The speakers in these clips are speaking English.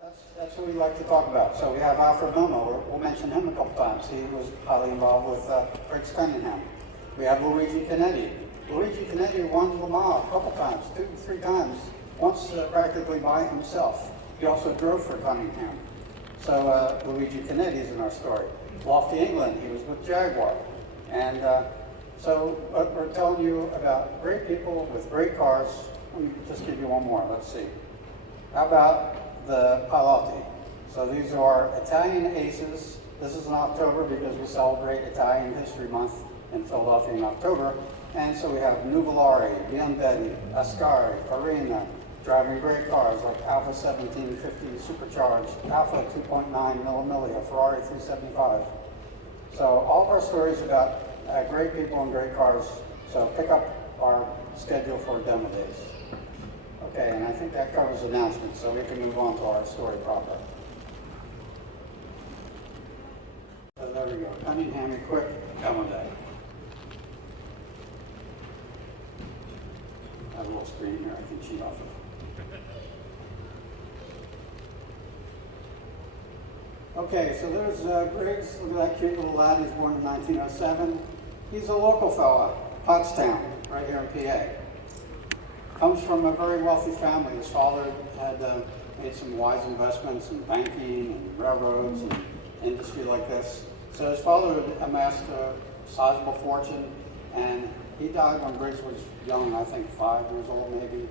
That's what we like to talk about. So we have Alfred Momo. We'll mention him a couple times. He was highly involved with Cunningham. We have Luigi Canetti. Luigi Canetti won Le Mans a couple times, 2 or 3 times, once practically by himself. He also drove for Cunningham. So Luigi Canetti is in our story. Lofty England, he was with Jaguar. And so we're telling you about great people with great cars. Let me just give you one more. Let's see. How about the Pilotti? So these are Italian aces. This is in October because we celebrate Italian History Month in Philadelphia in October. And so we have Nuvolari, Bianbetti, Ascari, Farina, driving great cars like Alfa 1750 Supercharged, Alfa 2.9 Millimilia, Ferrari 375. So all of our stories about great people and great cars. So pick up our schedule for demo days. Okay, and I think that covers announcements, so we can move on to our story proper. So there we go, Cunningham Equipped Demo Day. I have a little screen here I can cheat off of. Okay, so there's Griggs. Look at that cute little lad. He's born in 1907. He's a local fella, Pottstown, right here in PA. Comes from a very wealthy family. His father had made some wise investments in banking and railroads and industry like this. So his father had amassed a sizable fortune, and he died when Briggs was young, I think 5 years old maybe.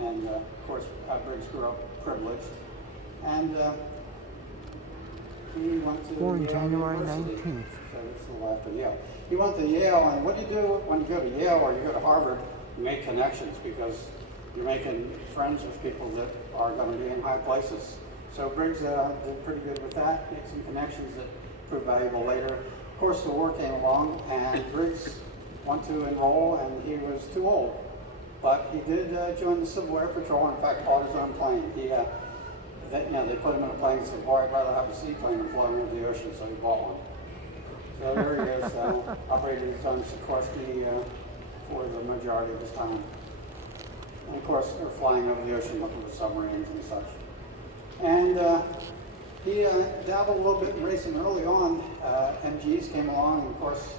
And of course, Briggs grew up privileged. And he went to born Yale January University. 19th. So this is a little after Yale. He went to Yale, and what do you do when you go to Yale or you go to Harvard? You make connections because you're making friends with people that are going to be in high places. So Briggs did pretty good with that, made some connections that proved valuable later. Of course, the war came along, and Briggs wanted to enroll, and he was too old. But he did join the Civil Air Patrol, and in fact, bought his own plane. They put him in a plane and said, boy, I'd rather have a seaplane than fly over the ocean, so he bought one. So there he is, operating his own Sikorsky for the majority of his time. And of course, they're flying over the ocean looking for submarines and such. And he dabbled a little bit in racing early on. MGs came along, and of course,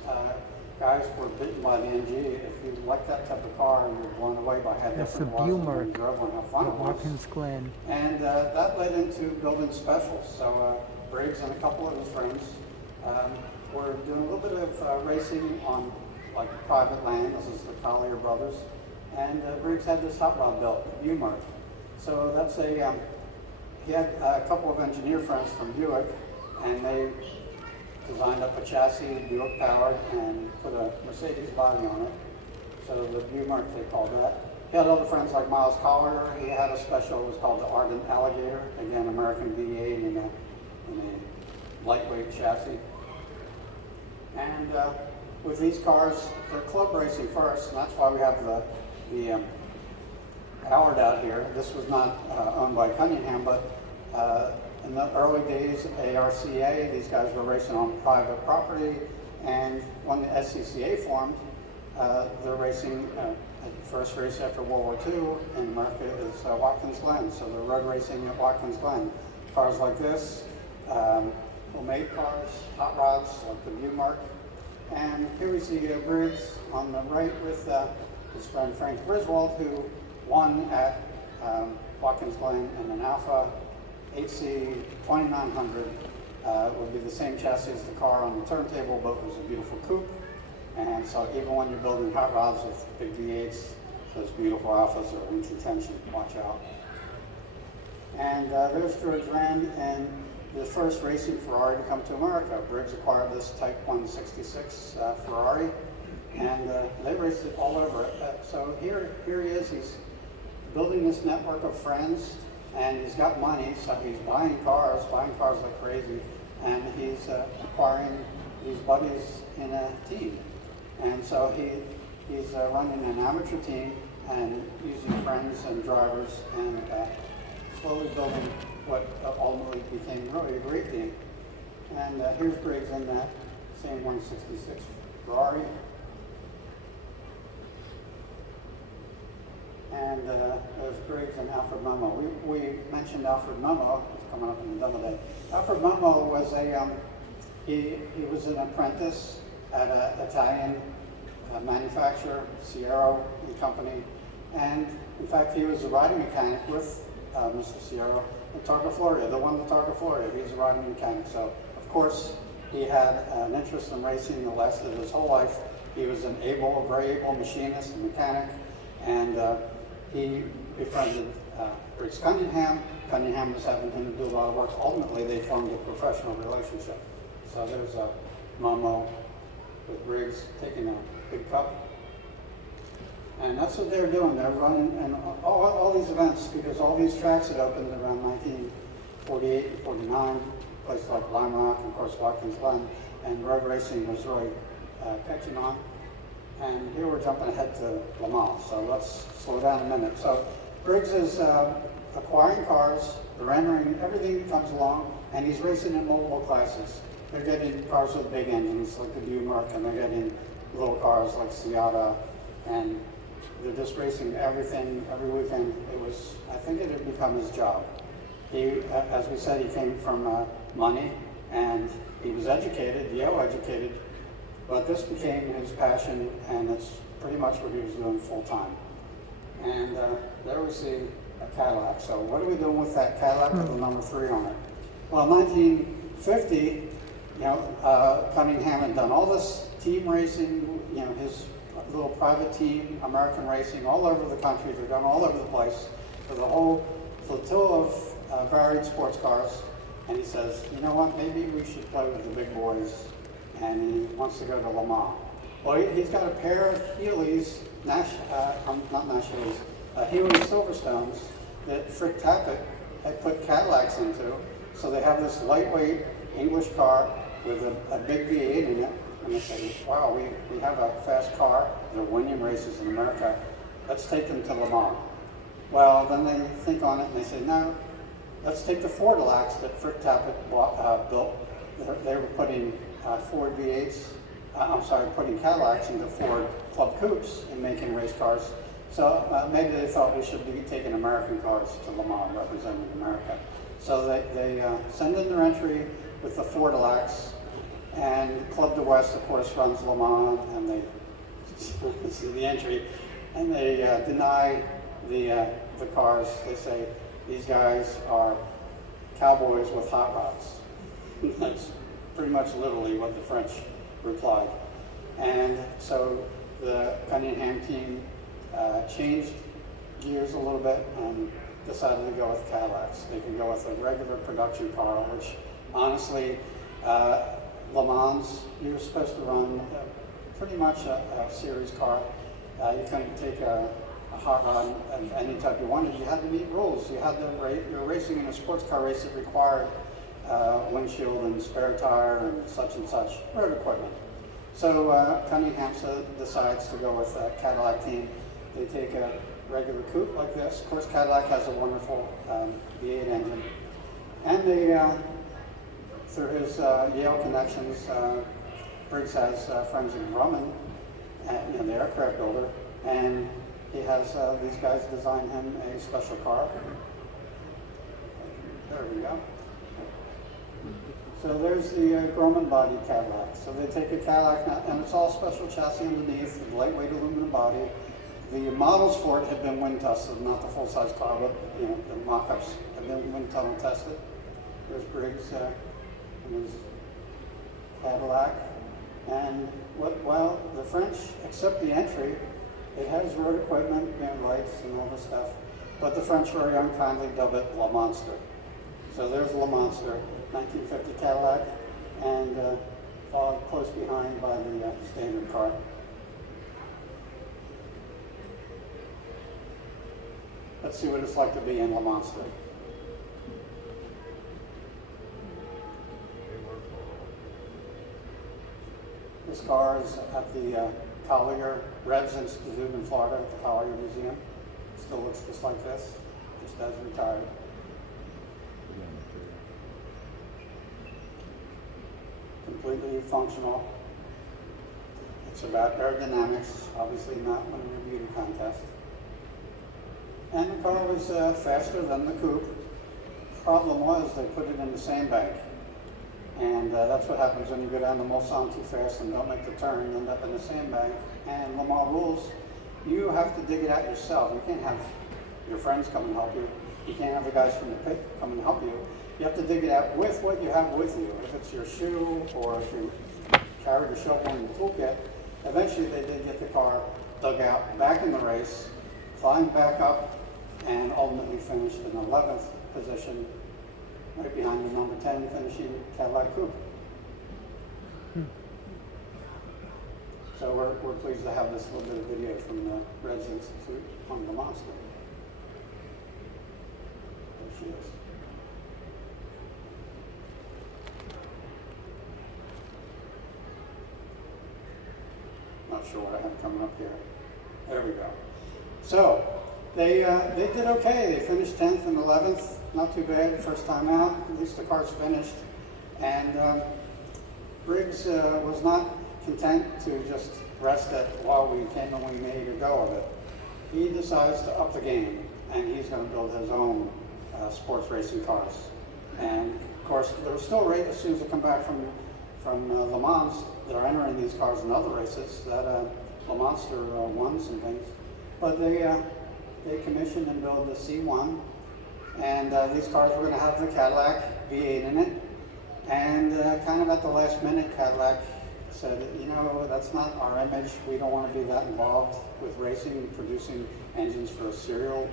guys were bitten by the MG. If you like that type of car, you were blown away by how different it was when you drove and how fun it was. Watkins Glen. And that led into building specials. So Briggs and a couple of his friends were doing a little bit of racing on like private land. This is the Collier brothers. And Briggs had this hot rod built, Bumark. So that's he had a couple of engineer friends from Buick, and they designed up a chassis, Buick powered, and put a Mercedes body on it. So the Bumark, they called that. He had other friends like Miles Collier. He had a special, it was called the Ardent Alligator, again, American V8 in a lightweight chassis. And with these cars, they're club racing first, and that's why we have the Howard out here. This was not owned by Cunningham, but in the early days of ARCA, these guys were racing on private property, and when the SCCA formed, they're racing, the first race after World War II in America is Watkins Glen, so they're road racing at Watkins Glen. Cars like this, homemade cars, hot rods like the Bumark. And here we see Briggs on the right with his friend Frank Griswold, who won at Watkins Glen in an Alfa 8C 2900. Would be the same chassis as the car on the turntable, but it was a beautiful coupe. And so even when you're building hot rods with big V8s, those beautiful Alphas are in contention. Watch out. And there's George Rand and the first racing Ferrari to come to America. Briggs acquired this Type 166 Ferrari, and they raced it all over. So here he is. He's building this network of friends, and he's got money, so he's buying cars like crazy, and he's acquiring these buddies in a team. And so he's running an amateur team and using friends and drivers and slowly building what ultimately became really a great team. And here's Briggs in that same 166 Ferrari. And and there's Briggs and Alfred Momo. We mentioned Alfred Momo. It's coming up in the demo day. Alfred Momo was he was an apprentice at an Italian manufacturer, Sierra and Company, and in fact he was a riding mechanic with Mr. Sierra in Targa, Florida, the one in Targa, Florida. He was a riding mechanic, so of course he had an interest in racing that lasted his whole life. He was a very able machinist and mechanic, and he befriended Briggs Cunningham. Cunningham was having him do a lot of work. Ultimately, they formed a professional relationship. So there's a Momo with Briggs taking a big cup. And that's what they're doing. They're running and all these events, because all these tracks had opened around 1948 and 49, places like Lime Rock and of course Watkins Glen, and road racing was really catching on. And here we're jumping ahead to Le Mans, so let's slow down a minute. So Briggs is acquiring cars, rendering everything that comes along, and he's racing in multiple classes. They're getting cars with big engines like the Buick, and they're getting little cars like Seata, and they're just racing everything every weekend. I think it had become his job. He, as we said, he came from money, and he was educated, Yale educated, but this became his passion, and it's pretty much what he was doing full time. And there we see a Cadillac. So what are we doing with that Cadillac with the number 3 on it? Well, 1950, Cunningham had done all this team racing, his little private team, American racing, all over the country. They're done all over the place for the whole flotilla of varied sports cars. And he says, you know what, maybe we should play with the big boys. And he wants to go to Le Mans. Well, he's got a pair of Healey's, Healey Silverstones that Frick Tappet had put Cadillacs into. So they have this lightweight English car with a big V8 in it. And they say, wow, we have a fast car. They're winning races in America. Let's take them to Le Mans. Well, then they think on it and they say, no, let's take the Ford Deluxe that Frick Tappet built. They were putting Ford V8s, putting Cadillacs into Ford Club Coupes and making race cars. So maybe they thought we should be taking American cars to Le Mans, representing America. So they send in their entry with the Ford Deluxe, and Club de West, of course, runs Le Mans, and they see the entry, and they deny the cars. They say these guys are cowboys with hot rods. That's pretty much literally what the French replied. And so the Cunningham team changed gears a little bit and decided to go with Cadillacs. They could go with a regular production car, which honestly, Le Mans, you were supposed to run pretty much a series car. You couldn't take a hot rod of any type you wanted. You had to meet rules. You were racing in a sports car race that required windshield and spare tire and such road equipment. So Cunningham decides to go with a Cadillac team. They take a regular coupe like this. Of course, Cadillac has a wonderful V8 engine. And they, through his Yale connections, Briggs has friends in Grumman, the aircraft builder, and he has these guys design him a special car. There we go. So there's the Grumman body Cadillac. So they take a Cadillac, and it's all special chassis underneath, a lightweight aluminum body. The models for it have been wind tested, not the full-size car, but the mock-ups have been wind tunnel tested. There's Briggs and his Cadillac. And while the French accept the entry, it has road equipment, lights and all this stuff, but the French very unkindly dub it Le Monster. So there's Le Monster, 1950 Cadillac, and followed close behind by the standard car. Let's see what it's like to be in Le Monster. This car is at the Collier Revs Institute in Florida, at the Collier Museum. Still looks just like this, just as retired. Completely functional. It's about aerodynamics, obviously not winning a beauty contest. and the car was faster than the coupe. Problem was they put it in the sandbank, and that's what happens when you go down the Mulsanne too fast and don't make the turn, you end up in the sandbank. And Le Mans rules, you have to dig it out yourself. You can't have your friends come and help you. You can't have the guys from the pit come and help you. You have to dig it out with what you have with you. If it's your shoe, or if you carried a shovel in the toolkit. Eventually they did get the car dug out back in the race, climbed back up, and ultimately finished in 11th position, right behind the number 10 finishing Cadillac Coupe. So we're pleased to have this little bit of video from the Reds Institute on the monster. There she is. Not sure what I have coming up here. There we go. So they did okay. They finished 10th and 11th. Not too bad. First time out. At least the car's finished. And Briggs was not content to just rest at, well, we came and we made a go of it. He decides to up the game, and he's going to build his own sports racing cars. And of course, they're still right as soon as they come back from Le Mans. They're entering these cars in other races that Le Monster won some things. But they commissioned and built the C1, and these cars were going to have the Cadillac V8 in it. And kind of at the last minute, Cadillac said, you know, that's not our image. We don't want to be that involved with racing and producing engines for a serial,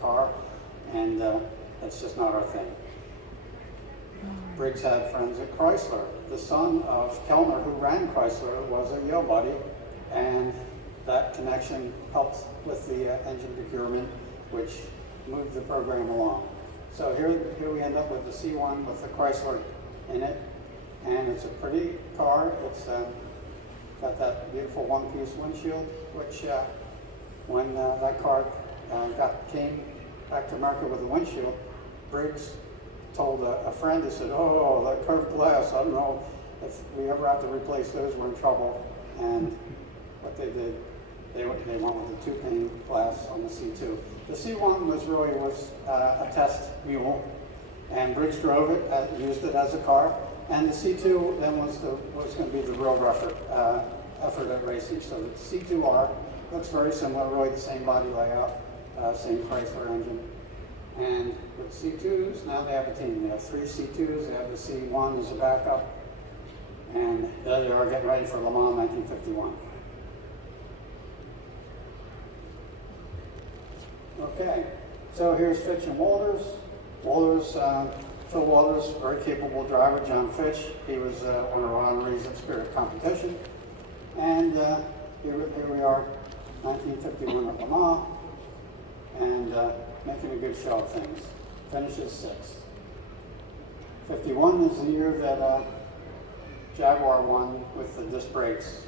car, and that's just not our thing. Briggs had friends at Chrysler. The son of Kellner, who ran Chrysler, was a Yale buddy, and that connection helped with the engine procurement, which moved the program along. So here we end up with the C1 with the Chrysler in it, and it's a pretty car. It's got that beautiful one-piece windshield, which when that car came back to America with the windshield, Briggs told a friend, he said, oh, that curved glass, I don't know if we ever have to replace those, we're in trouble. And what they did, they went with the two-pane glass on the C2. The C1 was a test mule, and Briggs drove it, used it as a car, and the C2 then was going to be the real effort at racing. So the C2R looks very similar, really the same body layout, same Chrysler engine. And with C2s, now they have a team. They have 3 C2s, they have the C1 as a backup, and there they are getting ready for Le Mans 1951. Okay, so here's Fitch and Walters. Phil Walters, very capable driver. John Fitch, he was one of our honorees at Spirit Competition. And here we are, 1951 at Le Mans, and making a good show of things. Finishes 6th. 51 is the year that Jaguar won with the disc brakes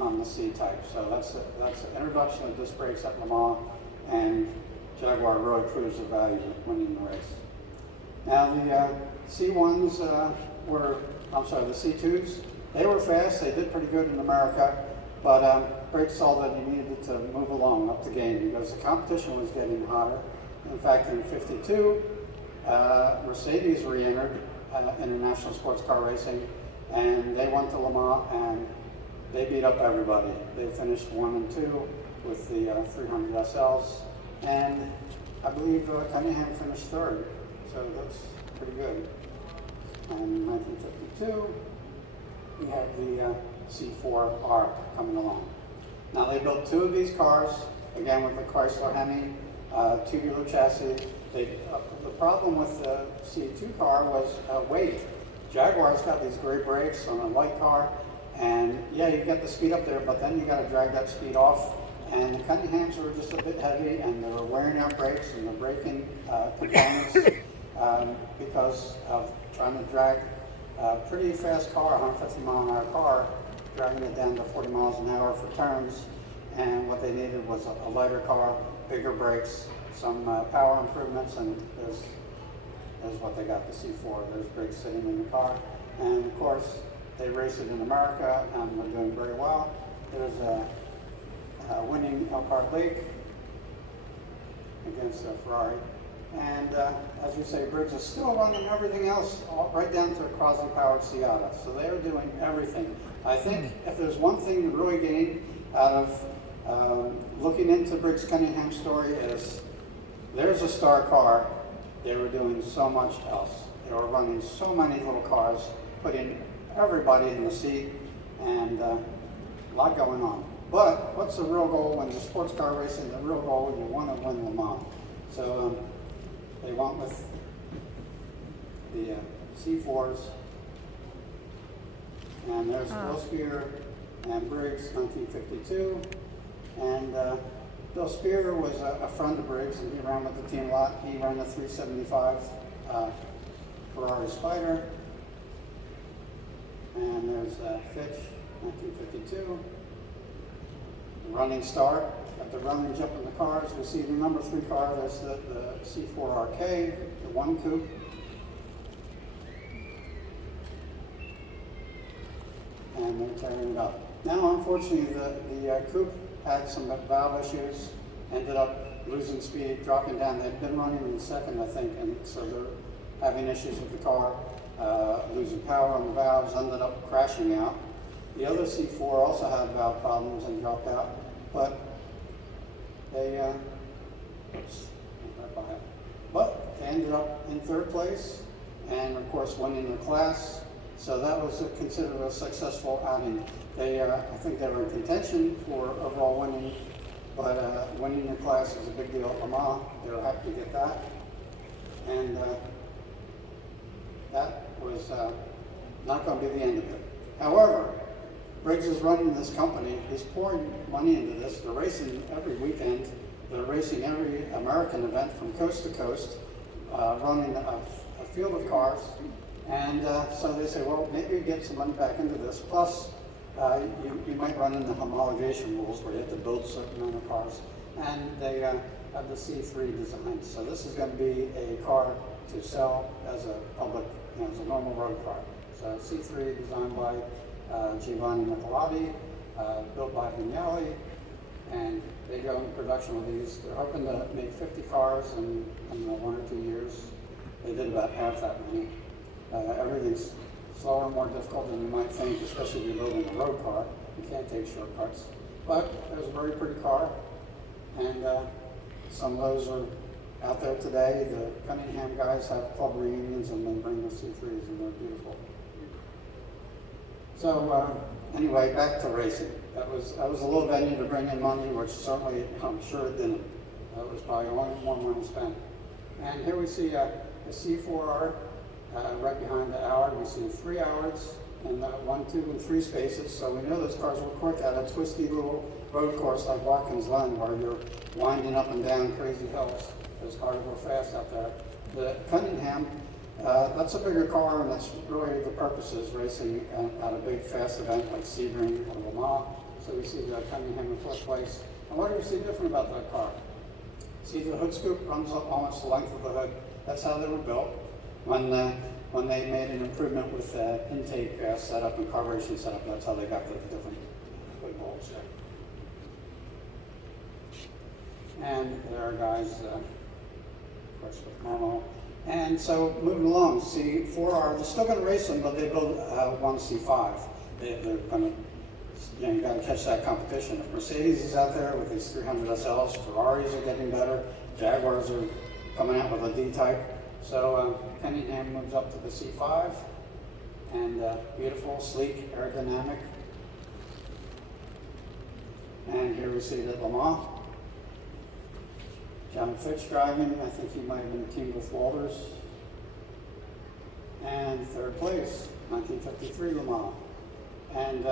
on the C-type. So that's the introduction of disc brakes at Le Mans, and Jaguar really proves the value of winning the race. Now the C1s the C2s, they were fast. They did pretty good in America, but Briggs saw that he needed to move along up the game because the competition was getting hotter. In fact, in '52, Mercedes re-entered international sports car racing, and they went to Le Mans and they beat up everybody. They finished 1 and 2 with the 300 SLs, and I believe Cunningham finished 3rd, so that's pretty good. And in 1952, we had the C4R coming along. Now they built 2 of these cars, again with the Chrysler Hemi, tubular chassis. The problem with the C2 car was weight. Jaguar's got these great brakes on a light car, and yeah, you get the speed up there, but then you got to drag that speed off. And the Cunninghams were just a bit heavy, and they were wearing out brakes and the braking components because of trying to drag a pretty fast car, 150-mile-an-hour car, dragging it down to 40 miles an hour for turns. And what they needed was a lighter car, bigger brakes, some power improvements, and there's what they got, the C4. There's Briggs sitting in the car. And of course, they race it in America, and they're doing very well. There's winning Elkhart Lake, against Ferrari. And as we say, Briggs is still running everything else, right down to a Crosley-powered Seata. So they're doing everything. I think if there's one thing to really gain out of looking into Briggs Cunningham's story is, there's a star car. They were doing so much else. They were running so many little cars, putting everybody in the seat, and a lot going on. But what's the real goal when you're sports car racing? The real goal, you want to win Le Mans. So they went with the C4s, and there's Bill Spear and Briggs, 1952. And Bill Spear was a friend of Briggs, and he ran with the team a lot. He ran the 375 Ferrari Spider. And there's Fitch, 1952. Running start. At the running jump in the cars, we see the number 3 car. That's the C4RK, the 1 coupe. And they're tearing it up. Now, unfortunately, the coupe had some valve issues, ended up losing speed, dropping down. They'd been running in second, I think, and so they're having issues with the car, losing power on the valves, ended up crashing out. The other C4 also had valve problems and dropped out, but they, they ended up in 3rd place, and of course winning the class. So that was considered a successful outing. They, I think they were in contention for overall winning, but winning the class is a big deal at Le Mans. They were happy to get that, and that was not going to be the end of it. However, Briggs is running this company. He's pouring money into this. They're racing every weekend. They're racing every American event from coast to coast, running a field of cars. And so they say, well, maybe get some money back into this. Plus, you might run into homologation rules where you have to build a certain amount of cars. And they have the C3 design. So this is going to be a car to sell as a public, as a normal road car. So C3 designed by Giovanni Nicolati, built by Vignali, and they go into production with these. They're hoping to make 50 cars in 1 or 2 years. They did about half that many. Everything's slower and more difficult than you might think, especially if you're building a road car. You can't take shortcuts. But there's a very pretty car, and some of those are out there today. The Cunningham guys have club reunions, and they bring the C3s, and they're beautiful. So anyway, back to racing. That was a little venue to bring in money, which certainly, I'm sure it didn't. That was probably more money spent. And here we see a C4R right behind the Allard. We see 3 Allards and 1, 2, and 3 spaces. So we know those cars will quick at a twisty little road course like Watkins Glen, where you're winding up and down crazy hills. Those cars go fast out there. The Cunningham, that's a bigger car, and that's really the purpose is racing at a big fast event like Sebring or Le Mans. So we see the Cunningham in 4th place. And what do we see different about that car? See, the hood scoop runs up almost the length of the hood. That's how they were built. When they made an improvement with intake setup and carburation setup, that's how they got the different hood bolts there. And there are guys, of course, with Momo. And so moving along, C4R, they're still going to race them, but they build one C5. They're going to, you got to catch that competition. If Mercedes is out there with these 300 SLs, Ferraris are getting better, Jaguars are coming out with a D-type. So Cunningham moves up to the C5, and beautiful, sleek, aerodynamic. And here we see the Le Mans. John Fitch driving. I think he might have been teamed with Walters. And 3rd place, 1953 Le Mans. And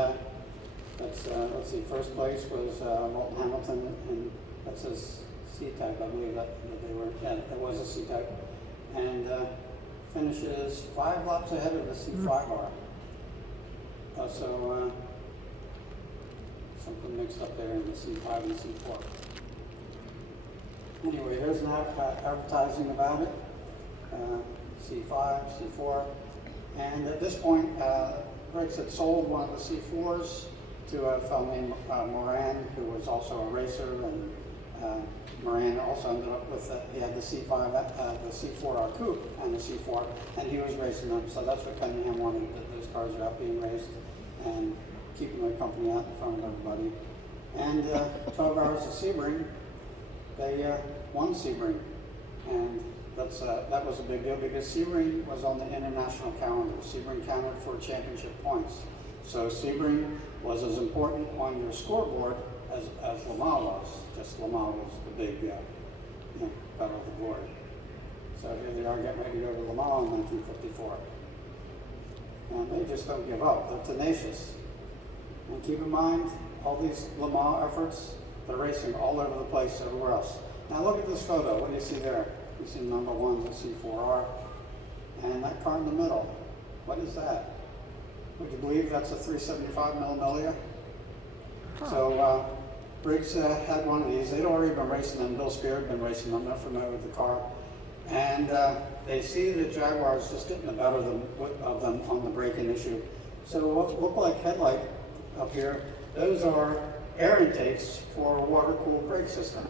let's see, 1st place was Walton Hamilton, and that's his C-type, I believe that they were. Yeah, it was a C-type. And finishes 5 laps ahead of the C5R. So something mixed up there in the C5 and C4. Anyway, here's an advertising about it. C5, C4. And at this point, Briggs had sold one of the C4s to a fellow named Moran, who was also a racer and Moran also ended up with, he had the C5, the C4R coupe and the C4, and he was racing them. So that's what Cunningham wanted, that those cars are out being raced and keeping the company out in front of everybody. And 12 Hours of Sebring, they won Sebring. And that was a big deal because Sebring was on the international calendar. Sebring counted for championship points. So Sebring was as important on your scoreboard as Le Mans was. Just Le Mans was the big battle of the glory. So here they are getting ready to go to Le Mans in 1954. And they just don't give up. They're tenacious. And keep in mind, all these Le Mans efforts, they're racing all over the place everywhere else. Now look at this photo. What do you see there? You see number 1's a C4R. And that car in the middle, what is that? Would you believe that's a 375 millimeter? Huh. So Briggs had one of these. They'd already been racing them. Bill Spear had been racing them. They're familiar with the car. And they see the Jaguars just getting the better of them on the braking issue. So what look like headlight up here, those are air intakes for a water-cooled brake system.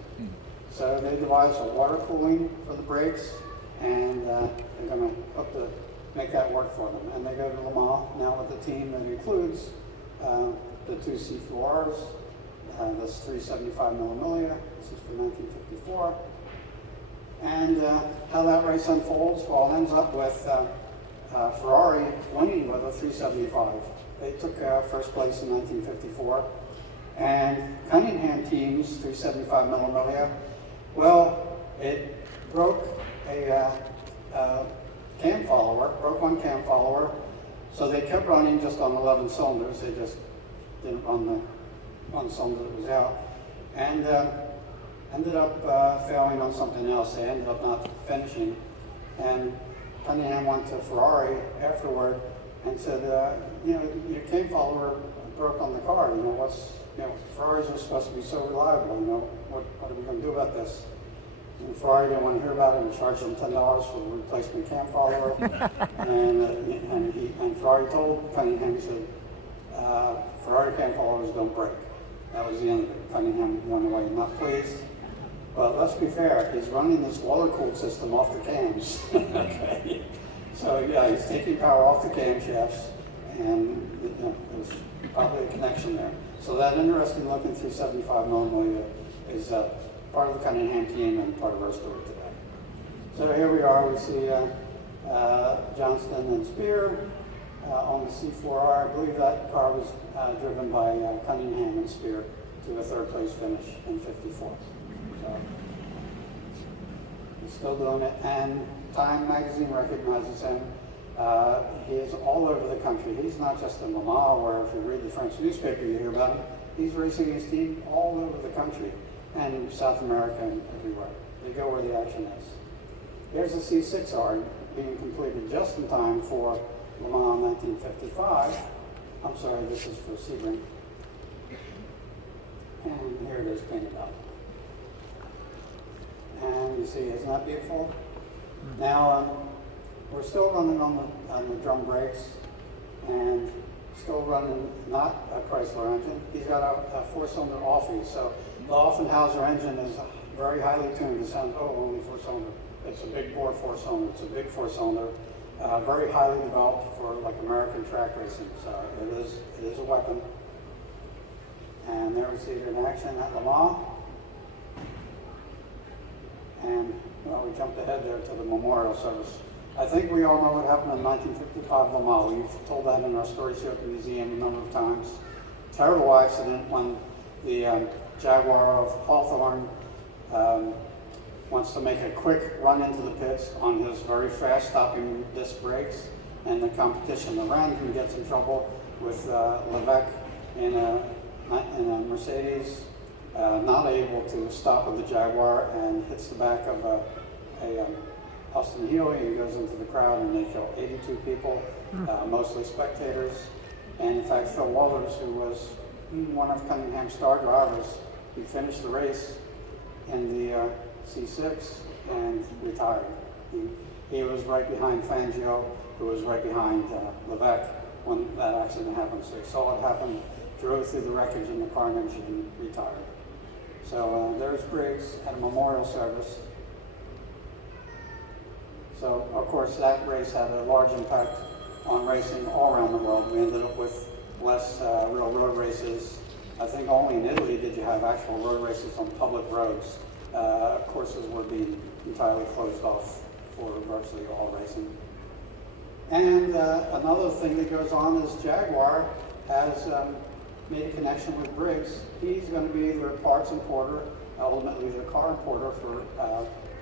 So they devised a water cooling for the brakes, and they're going to make that work for them. And they go to Le Mans now with a team that includes the 2 C4Rs, this 375 millimeter. This is from 1954. And how that race unfolds, well, it ends up with Ferrari winning with a 375. They took first place in 1954. And Cunningham team's 375 millimeter, well, it broke a cam follower, broke one cam follower, so they kept running just on 11 cylinders. They just didn't run the one cylinder that was out, and ended up failing on something else. They ended up not finishing, and Cunningham went to Ferrari afterward and said, your cam follower broke on the car. Ferraris are supposed to be so reliable. What are we going to do about this? And Ferrari didn't want to hear about it and charged them $10 for the replacement cam follower. and Ferrari told Cunningham, he said, Ferrari cam followers don't break. That was the end of it. Cunningham went away not pleased. But let's be fair, he's running this water-cooled system off the cams. Okay. So yeah, he's taking power off the camshafts, and there's probably a connection there. So that interesting looking 375 millimeter is part of the Cunningham team and part of our story today. So here we are, we see Johnston and Spear on the C4R. I believe that car was driven by Cunningham and Spear to a third place finish in 54. So he's still doing it, and Time magazine recognizes him. He is all over the country. He's not just in Le Mans, where if you read the French newspaper you hear about him. He's racing his team all over the country and in South America and everywhere. They go where the action is. Here's the C6R being completed just in time for Le Mans 1955. I'm sorry, this is for Sebring. And here it is painted up. And you see, isn't that beautiful? Now, we're still running on the drum brakes and still running not a Chrysler engine. He's got a 4-cylinder Offie, so the Offenhauser engine is very highly tuned. It sounds, only 4-cylinder. It's a big bore 4-cylinder. It's a big 4-cylinder, very highly developed for like American track racing. So it is a weapon. And there we see it in action at Le Mans. And well, we jumped ahead there to the memorial service. I think we all know what happened in 1955 Le Mans. We've told that in our stories here at the museum a number of times. Terrible accident when the Jaguar of Hawthorne wants to make a quick run into the pits on his very fast stopping disc brakes, and the competition around him gets in trouble with Levesque in a Mercedes, not able to stop with the Jaguar, and hits the back of a Austin Healey, and goes into the crowd, and they kill 82 people, mostly spectators. And in fact, Phil Walters, who was one of Cunningham's star drivers, he finished the race in the C6 and retired. He was right behind Fangio, who was right behind Levesque when that accident happened. So he saw it happen, drove through the wreckage in the car, and retired. So there's Briggs at a memorial service. So of course that race had a large impact on racing all around the world. We ended up with less real road races. I think only in Italy did you have actual road races on public roads. Courses were being entirely closed off for virtually all racing. And another thing that goes on is Jaguar has made a connection with Briggs. He's going to be their parts importer, ultimately their car importer for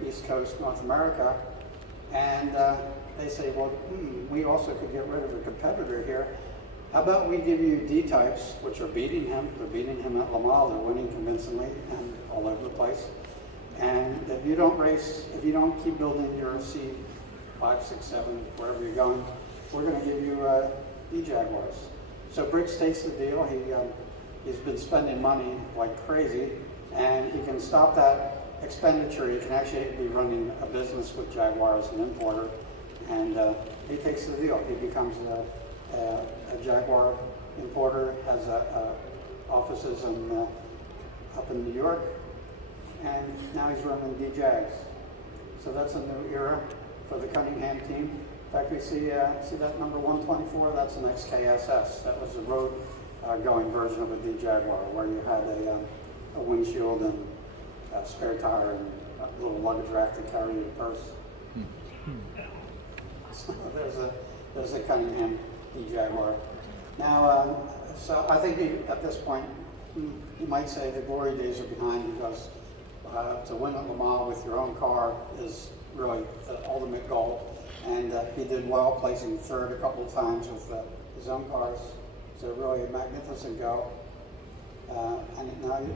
East Coast North America. And they say, well, we also could get rid of a competitor here. How about we give you D-types, which are beating him. They're beating him at Le Mans. They're winning convincingly and all over the place. And if you don't race, if you don't keep building your C5, 6, 7, wherever you're going, we're going to give you D-Jaguars. So Briggs takes the deal. He's been spending money like crazy, and he can stop that expenditure. He can actually be running a business with Jaguar as an importer, and he takes the deal. He becomes a Jaguar importer, has offices up in New York, and now he's running D-Jags. So that's a new era for the Cunningham team. In fact, we see that number 124, that's an XKSS. That was the road going version of a D-Jaguar, where you had a windshield and a spare tire and a little luggage rack to carry your purse. So there's a Cunningham D-Jaguar. Now, so I think at this point, you might say the glory days are behind, because to win at Le Mans with your own car is really the ultimate goal. And he did well, placing third a couple of times with his own cars. So really a magnificent go.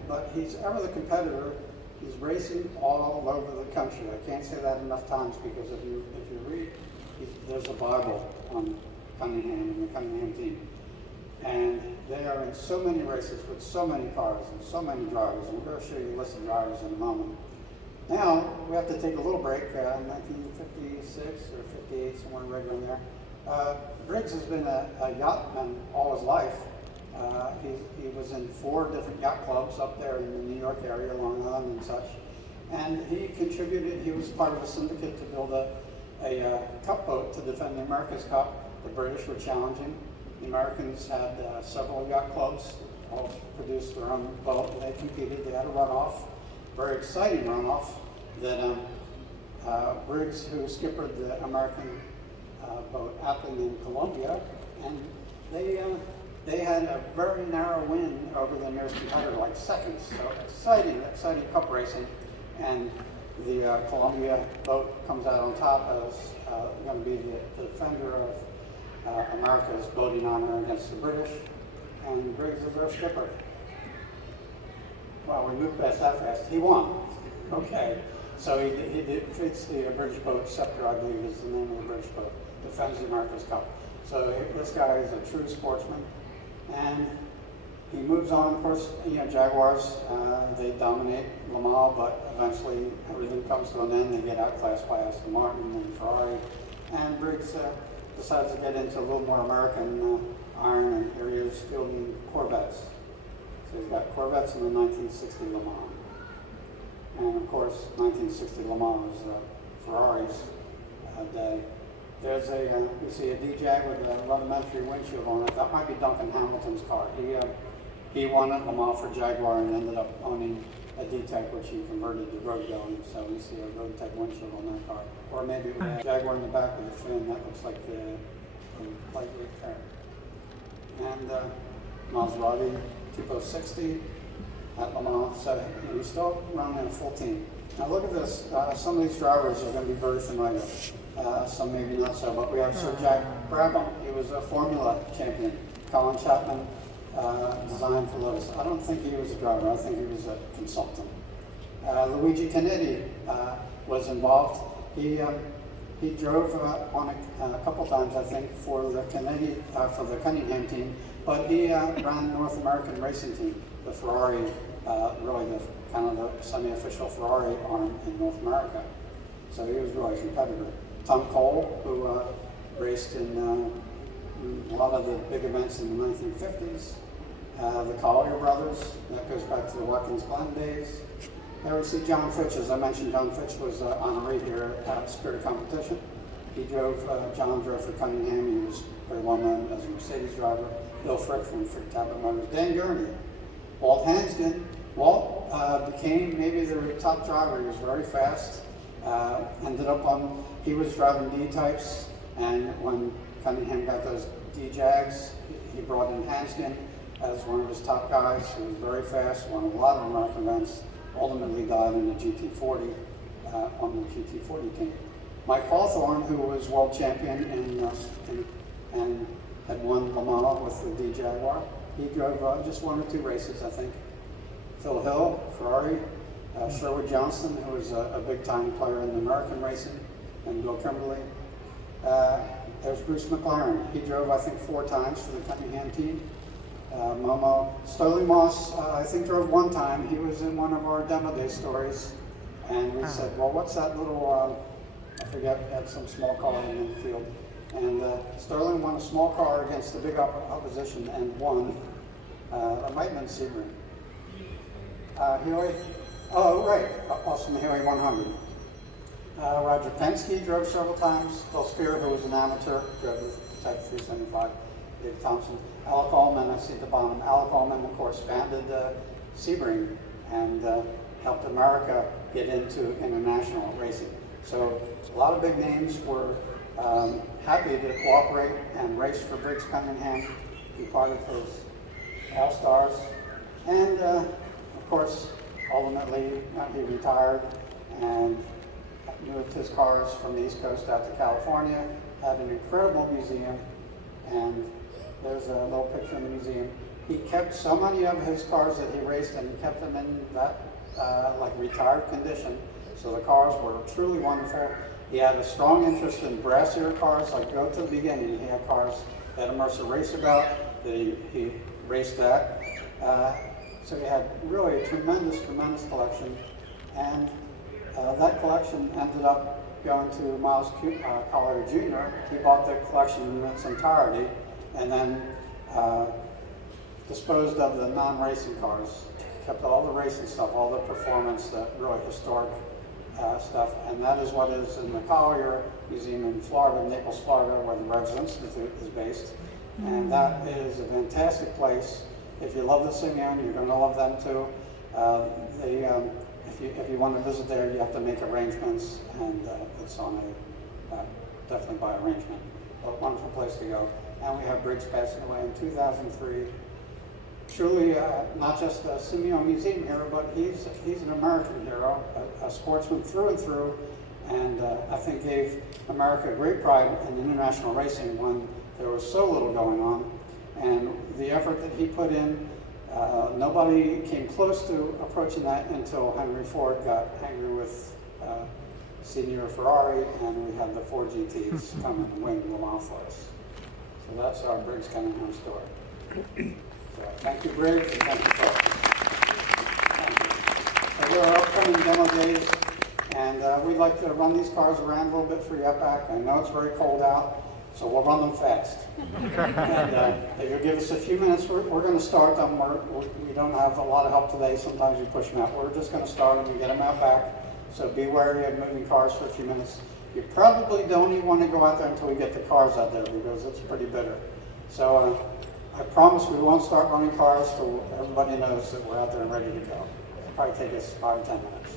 But he's ever the competitor. He's racing all over the country. I can't say that enough times, because if you read, there's a Bible on Cunningham and the Cunningham team. And they are in so many races with so many cars and so many drivers. And we're going to show you a list of drivers in a moment. Now, we have to take a little break, 1956 or 58, somewhere right around there. Briggs has been a yachtman all his life. He was in 4 different yacht clubs up there in the New York area, Long Island and such. And he contributed, he was part of a syndicate to build a cup boat to defend the America's Cup. The British were challenging. The Americans had several yacht clubs, all produced their own boat, and they competed. They had a runoff. Very exciting runoff that Briggs, who skippered the American boat Appling in Colombia, and they had a very narrow win over the nearest competitor, like seconds. So exciting cup racing, and the Colombia boat comes out on top as going to be the defender of America's boating honor against the British, and Briggs is their skipper. Well, we moved past that fast. He won. Okay. So he defeats the British boat. Scepter, I believe, is the name of the British boat. Defends the America's Cup. So this guy is a true sportsman. And he moves on. Of course, Jaguars, they dominate Le Mans, but eventually everything comes to an end. They get outclassed by Aston Martin and Ferrari. And Briggs decides to get into a little more American iron, and here he is fielding Corvettes. So he's got Corvettes in the 1960 Le Mans. And of course, 1960 Le Mans was Ferrari's day. There's we see a D-Jag with a rudimentary windshield on it. That might be Duncan Hamilton's car. He won at Le Mans for Jaguar and ended up owning a D-Type, which he converted to road going. So we see a road type windshield on that car. Or maybe it was a Jaguar in the back with a fin. That looks like the lightweight car. And Maserati Tipo 60 at Le Mans. So we still run in a full team. Now look at this. Some of these drivers are going to be very familiar. Some maybe not so, but we have Sir Jack Brabham. He was a Formula champion. Colin Chapman designed for Lotus. I don't think he was a driver. I think he was a consultant. Luigi Canetti was involved. He drove on a couple times, I think, for the Cunningham team. But he ran the North American racing team, the Ferrari, really the kind of the semi-official Ferrari arm in North America. So he was really a competitor. Tom Cole, who raced in a lot of the big events in the 1950s. The Collier brothers, that goes back to the Watkins Glen days. There we see John Fitch. As I mentioned, John Fitch was honoree here at Spirit Competition. John drove for Cunningham. He was very well known as a Mercedes driver. Bill Frick from Frick Tablet Motors. Dan Gurney. Walt Hanskin. Walt became maybe their top driver. He was very fast. Ended up he was driving D-types, and when Cunningham got those D-Jags, he brought in Hanskin as one of his top guys. He was very fast, won a lot of American events, ultimately died in the GT40 on the GT40 team. Mike Hawthorne, who was world champion and had won Le Mans with the D-Jaguar, he drove just 1 or 2 races, I think. Phil Hill, Ferrari, Sherwood Johnston, who was a big-time player in American racing, and Bill Kimberly. There's Bruce McLaren. He drove, I think, 4 times for the Cunningham team. Momo. Sterling Moss, I think, drove 1 time. He was in one of our demo day stories. And we said, well, what's that little, I forget, had some small car in the field. And Sterling won a small car against the big opposition and won. It might have been Sebring. Healy. Oh, right. Austin Healy 100. Roger Penske drove several times. Bill Spear, who was an amateur, drove the Type 375. Dave Thompson. Alec Allman, I see at the bottom. Alec Allman, of course, founded Sebring and helped America get into international racing. So a lot of big names were happy to cooperate and race for Briggs Cunningham, be part of his All-Stars. And of course, ultimately, he retired and moved his cars from the East Coast out to California, had an incredible museum, and there's a little picture in the museum. He kept so many of his cars that he raced, and he kept them in that like retired condition. So the cars were truly wonderful. He had a strong interest in brassier cars, like go to the beginning. He had cars that a Mercer Raceabout that he raced at. So he had really a tremendous collection. And that collection ended up going to Miles Collier Jr. He bought the collection in its entirety and then disposed of the non-racing cars. Kept all the racing stuff, all the performance, the really historic stuff. And that is what is in the Collier Museum in Florida, Naples, Florida, where the Revs Institute is based. And that is a fantastic place. If you love the Simeone, you're going to love them too. If you want to visit there, you have to make arrangements, and it's on definitely by arrangement. But a wonderful place to go. And we have Briggs passing away in 2003. Truly, not just a Simeone Museum hero, but he's an American hero, a sportsman through and through, and I think gave America great pride in international racing when there was so little going on. And the effort that he put in, nobody came close to approaching that until Henry Ford got angry with Senior Ferrari, and we had the 4 GTs come and win Le Mans for us. So that's our Briggs Cunningham story. So thank you, Briggs, and thank you, folks. So there are upcoming demo days, and we'd like to run these cars around a little bit for you up back. I know it's very cold out, so we'll run them fast. And if you'll give us a few minutes, we're going to start them. We don't have a lot of help today. Sometimes we push them out. We're just going to start them and get them out back. So be wary of moving cars for a few minutes. You probably don't even want to go out there until we get the cars out there because it's pretty bitter. So I promise we won't start running cars till everybody knows that we're out there and ready to go. It'll probably take us 5 or 10 minutes.